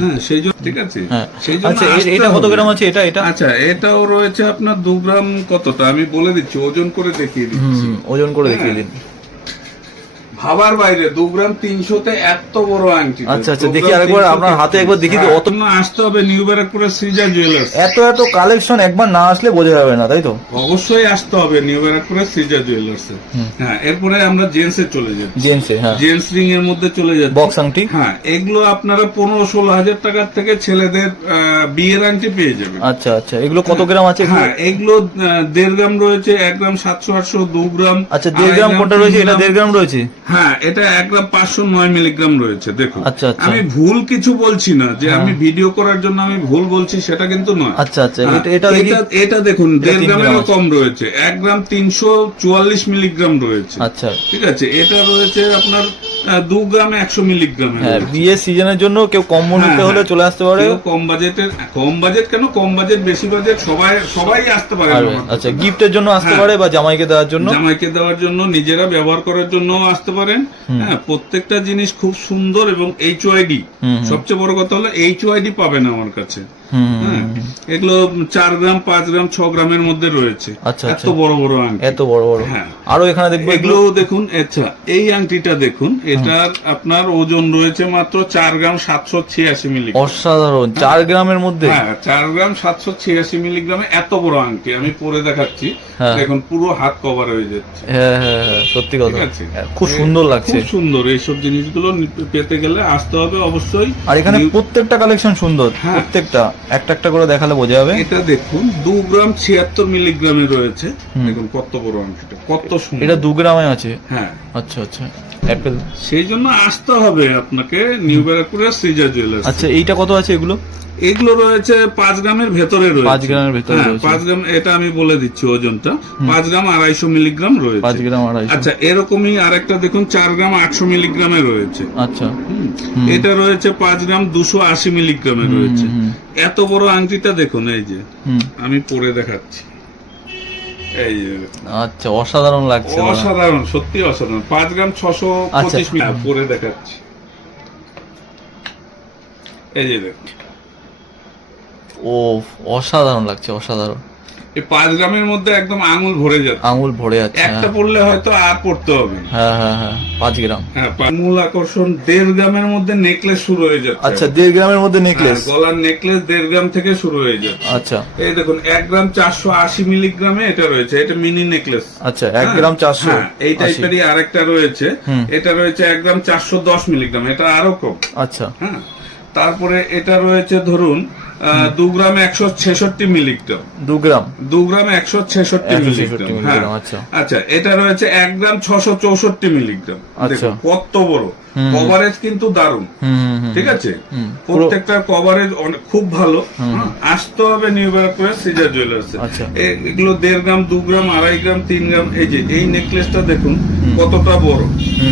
হ্যাঁ সেই জন্য ঠিক আছে। হ্যাঁ। সেই জন্য আচ্ছা এটা কত হবে। গ্রাম আছে এটা এটা আচ্ছা এটাও রয়েছে আপনার দু গ্রাম কতটা আমি বলে দিচ্ছি ওজন করে দেখিয়ে দিচ্ছি। ওজন করে দেখিয়ে হ্যাঁ। দিন। ভাবার বাইরে দু গ্রাম তিনশোতে এত বড় আংটি। আচ্ছা, আচ্ছা, দেখি আরেকবার আপনার হাতে একবার দেখি অত- অত আসতে হবে নিউ ব্যারাকপুরের সৃজা জুয়েলার্স এত এত কালেকশন একবার না আসলে বোঝা যাবে না তাই তো? অবশ্যই আসতে হবে নিউ ব্যারাকপুরের সৃজা জুয়েলার্স হ্যাঁ এরপরে আমরা জেন্টসে চলে যাই জেন্সে হ্যাঁ। জেন্টস রিং এর মধ্যে চলে যাচ্ছি। বক্স আংটি। হ্যাঁ এগুলো আপনারা পনেরো ষোলো হাজার টাকার থেকে ছেলেদের বিয়ের আংটি পেয়ে যাবেন। আচ্ছা আচ্ছা এগুলো কত গ্রাম আছে হ্যাঁ এগুলো দেড় গ্রাম রয়েছে এক গ্রাম সাতশো আটশো দু গ্রাম আচ্ছা দেড় গ্রাম কোনটা রয়েছে? এটা দেড় গ্রাম রয়েছে? হ্যাঁ এটা এক গ্রাম পাঁচশো নয় মিলিগ্রাম রয়েছে দেখুন। আচ্ছা, আচ্ছা। আমি ভুল কিছু বলছি না যে আমি ভিডিও করার জন্য আমি ভুল বলছি সেটা কিন্তু নয়। আচ্ছা আচ্ছা হ্যাঁ, এটা এটা দেখুন দেড় গ্রামের গ্রামেরও কম রয়েছে এক গ্রাম তিনশো চুয়াল্লিশ মিলিগ্রাম রয়েছে। আচ্ছা। ঠিক আছে এটা রয়েছে আপনার দু গ্রাম একশো মিলিগ্রাম হ্যাঁ বিয়ের সিজনের জন্য কেউ কম মূল্যে হ্যাঁ, হলে হ্যাঁ। চলে আসতে পারে। কম বাজেটের কম বাজেট কেন? কম বাজেট বেশি বাজেট সবাই সবাই আসতে পারে আচ্ছা গিফটের জন্য আসতে হ্যাঁ। পারে বা জামাইকে দেওয়ার জন্য? জামাইকে দেওয়ার জন্য নিজেরা ব্যবহার করার জন্য আসতে পারেন। হ্যাঁ প্রত্যেকটা জিনিস খুব সুন্দর এবং এইচ ওয়াইডি। সবচেয়ে বড় কথা হলো এইচ ওয়াইডি পাবেন আমার কাছে। এগুলো চার গ্রাম পাঁচ গ্রাম ছ গ্রামের মধ্যে রয়েছে। আচ্ছা, এত আচ্ছা। বড় বড় আংটি। এত বড় বড়। হ্যাঁ। আরও এখানে দেখব এগুলো দেখুন আচ্ছা এই আংটিটা দেখুন এটার আপনার ওজন রয়েছে মাত্র চার গ্রাম সাতশো ছিয়াশি মিলি অসাধারণ। চার গ্রামের মধ্যে? হ্যাঁ চার গ্রাম সাতশো ছিয়াশি মিলিগ্রামে এত বড় আংটি। আমি পরে দেখাচ্ছি। হ্যাঁ। দেখুন পুরো হাত কভার হয়ে যাচ্ছে। হ্যাঁ হ্যাঁ হ্যাঁ সত্যি কথা। খুব সুন্দর লাগছে। খুব সুন্দর। এইসব জিনিসগুলো পেতে গেলে আসতে হবে অবশ্যই। আর এখানে প্রত্যেকটা কালেকশন সুন্দর। হ্যাঁ। প্রত্যেকটা। একটা একটা করে দেখালে বোঝা যাবে। এটা দেখুন দু গ্রাম ছিয়াত্তর মিলিগ্রামে রয়েছে। দেখুন কত বড় অংশটা কত সুন্দর। এটা দু গ্রামে আছে? হ্যাঁ। আচ্ছা আচ্ছা। অ্যাপেল সেই জন্য আসতে হবে আপনাকে নিউ জুয়েলার্স আচ্ছা এইটা কত আছে এগুলো? এগুলো রয়েছে পাঁচ গ্রামের ভেতরে রয়েছে। পাঁচ গ্রামের ভেতরে হ্যাঁ, পাঁচ গ্রাম এটা আমি বলে দিচ্ছি ওজনটা। পাঁচ গ্রাম আড়াইশো মিলিগ্রাম রয়েছে। পাঁচ গ্রাম আড়াইশো। আচ্ছা এরকমই আরেকটা দেখুন চার গ্রাম আটশো মিলিগ্রামে রয়েছে। আচ্ছা। এটা রয়েছে পাঁচ গ্রাম দুশো আশি মিলিগ্রামে রয়েছে। এত বড় আংটিটা দেখুন এই যে। আমি পরে দেখাচ্ছি। এই আচ্ছা অসাধারণ লাগছে অসাধারণ সত্যি অসাধারণ। পাঁচ গ্রাম ছশো আচ্ছা। পঁচিশ মিনিট পরে দেখাচ্ছি। এই যে ও অসাধারণ লাগছে অসাধারণ। এই পাঁচ গ্রামের মধ্যে একদম আঙুল ভরে যাচ্ছে। আঙুল ভরে যাচ্ছে একটা হ্যাঁ পড়লে হয়তো আর পড়তে হবে হ্যাঁ হ্যাঁ হ্যাঁ পাঁচ গ্রাম। হ্যাঁ মূল আকর্ষণ দেড় গ্রামের মধ্যে নেকলেস শুরু হয়ে যাচ্ছে। আচ্ছা দেড় গ্রামের মধ্যে নেকলেস হ্যাঁ, গলার নেকলেস দেড় গ্রাম থেকে শুরু হয়ে যাচ্ছে। আচ্ছা। এই দেখুন এক গ্রাম চারশো আশি মিলিগ্রামে এটা রয়েছে এটা মিনি নেকলেস আচ্ছা এক গ্রাম চারশো এই টাইপেরই আরেকটা রয়েছে। এটা রয়েছে এক গ্রাম চারশো দশ মিলিগ্রাম এটা আরও কম। আচ্ছা। হ্যাঁ তারপরে এটা রয়েছে ধরুন দু গ্রাম একশো ছেষট্টি মিলিগ্রাম দু গ্রাম দু গ্রাম একশো ছেষট্টি 166 মিলিগ্রাম হ্যাঁ আচ্ছা। আচ্ছা এটা রয়েছে এক গ্রাম ছশো চৌষট্টি মিলিগ্রাম আচ্ছা। কত বড়। কভারেজ কিন্তু দারুণ। ঠিক আছে। প্রত্যেকটা কভারেজ খুব ভালো। হ্যাঁ, আসতে হবে নিউ ব্যারাকপুরের সিজার জুয়েলার্স। এগুলো দেড় গ্রাম দু গ্রাম আড়াই গ্রাম তিন গ্রাম এই যে এই নেকলেসটা দেখুন কতটা বড়।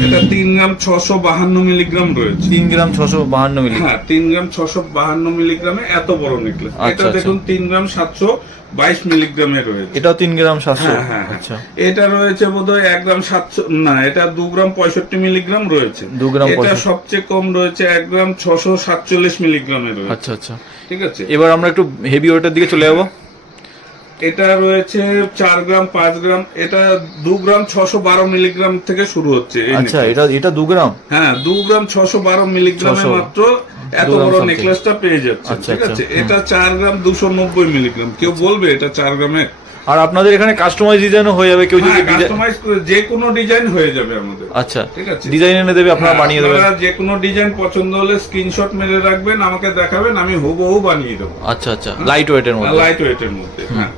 এটা তিন গ্রাম ছশো বাহান্ন মিলিগ্রাম রয়েছে। তিন গ্রাম ছশো বাহান্ন মিলি হ্যাঁ তিন গ্রাম ছশো বাহান্ন মিলিগ্রামে এত বড় নেকলেস আচ্ছা, এটা আচ্ছা। দেখুন তিন গ্রাম সাতশো বাইশ মিলিগ্রামে রয়েছে। এটাও তিন গ্রাম সাতশো? হ্যাঁ হ্যাঁ হ্যাঁ। আচ্ছা। এটা রয়েছে বোধহয় এক গ্রাম সাতশো না এটা দু গ্রাম পঁয়ষট্টি মিলিগ্রাম রয়েছে। দু গ্রাম এটা সবচেয়ে কম রয়েছে এক গ্রাম ছশো সাতচল্লিশ মিলিগ্রামে রয়েছে। আচ্ছা আচ্ছা। ঠিক আছে? এবার আমরা একটু হেভি ওয়েটের দিকে চলে যাব। এটা রয়েছে চার গ্রাম পাঁচ গ্রাম এটা দু গ্রাম ছশো বারো মিলিগ্রাম থেকে শুরু হচ্ছে আচ্ছা এটা এটা দু গ্রাম? হ্যাঁ দু গ্রাম ছশো বারো মিলিগ্রামে মাত্র এত বড় নেকলেসটা পেয়ে যাচ্ছে আচ্ছা, ঠিক আচ্ছা, আছে এটা চার গ্রাম দুশো নব্বই মিলিগ্রাম। কেউ বলবে এটা চার গ্রামে? আর আপনাদের এখানে কাস্টমাইজ ডিজাইনও হয়ে যাবে কেউ যদি কাস্টমাইজ করে যে কোনো ডিজাইন হয়ে যাবে আমাদের আচ্ছা ঠিক আছে? ডিজাইন এনে দেবে আপনারা হ্যাঁ, বানিয়ে দেবেন। আপনারা যে কোনো ডিজাইন পছন্দ হলে স্ক্রিনশট মেরে রাখবেন আমাকে দেখাবেন আমি হুবহু বানিয়ে দেবো। আচ্ছা আচ্ছা লাইট ওয়েটের মধ্যে। লাইট ওয়েটের মধ্যে হ্যাঁ।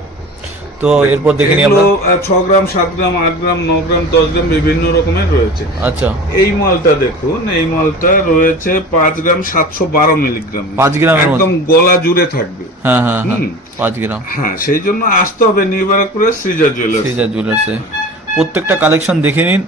তো এরপর দেখে নিই আমরা। ছ গ্রাম সাত গ্রাম আট গ্রাম ন গ্রাম দশ গ্রাম বিভিন্ন রকমের রয়েছে। আচ্ছা। এই মালটা দেখুন এই মালটা রয়েছে পাঁচ গ্রাম সাতশো বারো মিলিগ্রাম। পাঁচ গ্রাম একদম গলা জুড়ে থাকবে। হ্যাঁ হ্যাঁ হ্যাঁ। হুম। পাঁচ গ্রাম। হ্যাঁ সেই জন্য আসতে হবে নিউ বারাকপুরের সৃজা জুয়েলার্স সিজার জুয়েলার্সে প্রত্যেকটা কালেকশন দেখে নিন।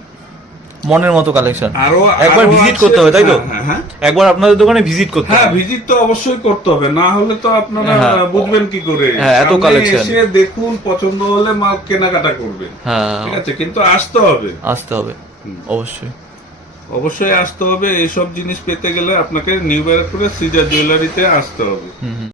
মনের মতো কালেকশন আরও একবার ভিজিট করতে হবে, তাই তো? হ্যাঁ, হ্যাঁ একবার আপনাদের দোকানে ভিজিট করতে হ্যাঁ হবে। ভিজিট তো অবশ্যই করতে হবে। না হলে তো আপনারা হ্যাঁ। বুঝবেন কি করে। হ্যাঁ, এত কালেকশন। এসে দেখুন পছন্দ হলে মাল কেনাকাটা করবেন। হ্যাঁ। ঠিক আছে কিন্তু আসতে হবে। আসতে হবে। অবশ্যই। অবশ্যই আসতে হবে। এইসব জিনিস পেতে গেলে আপনাকে নিউ ব্যারাকপুরের সিজা জুয়েলারিতে আসতে হবে।